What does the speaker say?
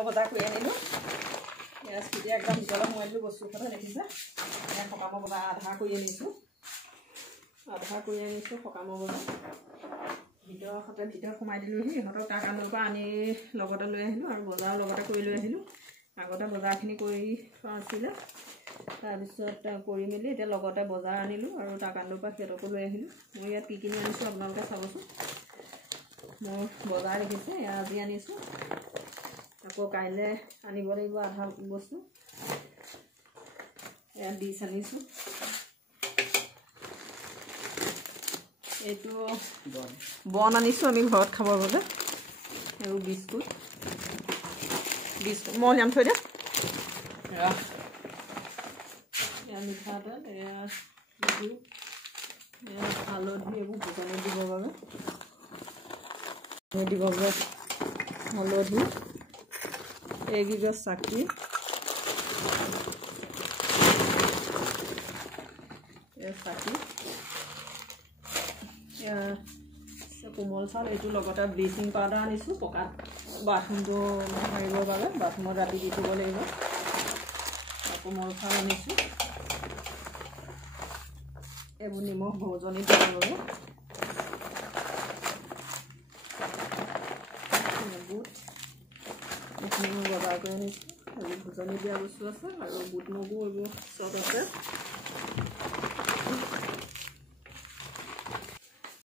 বজাৰ কৰি আনিলোঁ এতিয়া একদম ভিতৰত সোমাই দিলোঁ বস্তু কথা দেখিছে সকামৰ বজাৰ আধা কৰি আনিছোঁ সকামৰ বজাৰ ভিতৰত সোমাই দিলোঁহি ইহঁতক তাৰ কামৰ পৰা আনি লগতে লৈ আহিলোঁ আৰু বজাৰৰ লগতে কৰি লৈ আহিলোঁ আগতে বজাৰখিনি কৰি থোৱা আছিলে তাৰপিছত কৰি মেলি এতিয়া লগতে বজাৰ আনিলোঁ আৰু তাৰ কামৰ পৰা সিহঁতকো লৈ আহিলোঁ মই ইয়াত কি কিনি আনিছোঁ আপোনালোকে চাবচোন মোৰ বজাৰ দেখিছে আজি আনিছোঁ আকৌ কাইলৈ আনিব লাগিব আধা বস্তু ইয়াত ডিছ আনিছোঁ এইটো বন আনিছোঁ আমি ঘৰত খাবৰ বাবে আৰু বিস্কুট মই নাম থৈ দে এয়া মিঠাতেল এয়া হালধি এইবোৰ দোকানত দিবৰ বাবে হালধি এইকেইটা চাকি কোমল চাউল এইটো লগতে ব্লিচিং পাউডাৰ আনিছোঁ পকা বাথৰুমটো মাৰিবৰ বাবে বাথৰুমত ৰাতি দি থ'ব লাগিব কোমল চাউল আনিছোঁ এইবোৰ নিমখ ভোজনী দিবৰ বাবে বুট এইখিনি মই বজাৰ কৰি আনিছোঁ আৰু ভোজনী দিয়া বস্তু আছে আৰু বুট মগু এইবোৰ চব আছে